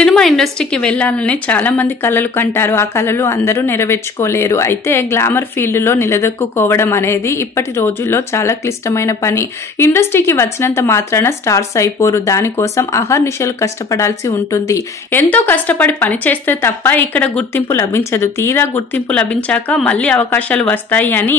Cinema ఇండస్ట్రీకి వెళ్ళాలని చాలా మంది కలలు కంటారు. ఆ కలలు అందరూ నెరవేర్చుకోలేరు. అయితే గ్లామర్ ఫీల్డ్లో నిలదొక్కుకోవడం అనేది ఇప్పటి రోజుల్లో చాలా క్లిష్టమైన పని. ఇండస్ట్రీకి వచ్చినంత మాత్రాన స్టార్స్ అయిపోరు. దానికోసం అహర్నిశలు కష్టపడాల్సి ఉంటుంది. ఎంతో కష్టపడి పని చేస్తే తప్ప ఇక్కడ గుర్తింపు లభించదు. తీరా గుర్తింపు లభించాక మళ్ళీ అవకాశాలు వస్తాయి అని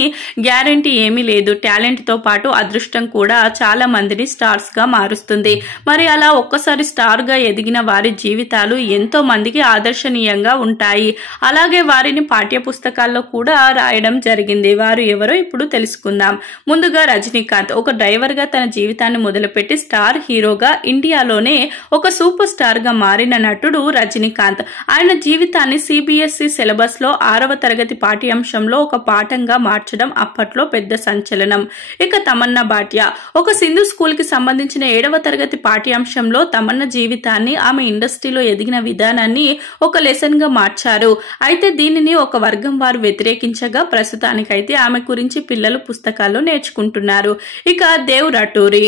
గ్యారెంటీ ఏమీ లేదు. టాలెంట్ తో పాటు అదృష్టం కూడా చాలా మందిని స్టార్స్ గా మారుస్తుంది. మరి అలా ఒక్కసారి స్టార్ గా ఎదిగిన వారి జీవితాలు ఎంతో మందికి ఆదర్శనీయంగా ఉంటాయి. అలాగే వారిని పాఠ్య పుస్తకాల్లో కూడా రాయడం జరిగింది. వారు ఎవరో ఇప్పుడు తెలుసుకుందాం. ముందుగా రజనీకాంత్ ఒక డ్రైవర్ గా తన జీవితాన్ని మొదలుపెట్టి స్టార్ హీరోగా ఇండియాలోనే ఒక సూపర్ స్టార్ గా మారిన నటుడు రజనీకాంత్. ఆయన జీవితాన్ని సిబిఎస్ఈ సిలబస్ లో 6వ తరగతి పాఠ్యాంశంలో ఒక పాఠంగా మార్చడం అప్పట్లో పెద్ద సంచలనం. ఇక తమన్నా భాటియా ఒక సింధు స్కూల్ కి సంబంధించిన 7వ తరగతి పాఠ్యాంశంలో తమన్నా జీవితాన్ని, ఆమె ఇండస్ట్రీలో ఎదిగిన విధానాన్ని ఒక లెసన్ గా మార్చారు. అయితే దీనిని ఒక వర్గం వారు వ్యతిరేకించగా ప్రస్తుతానికైతే ఆమె గురించి పిల్లలు పుస్తకాల్లో నేర్చుకుంటున్నారు. ఇక దేవ్ రటూరి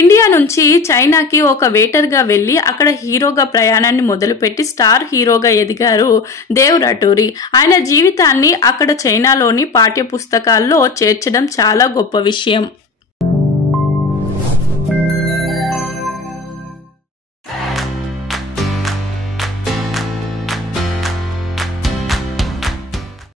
ఇండియా నుంచి చైనాకి ఒక వేటర్ గా వెళ్లి అక్కడ హీరోగా ప్రయాణాన్ని మొదలుపెట్టి స్టార్ హీరోగా ఎదిగారు దేవ్ రటూరి. ఆయన జీవితాన్ని అక్కడ చైనాలోని పాఠ్య పుస్తకాల్లో చేర్చడం చాలా గొప్ప విషయం.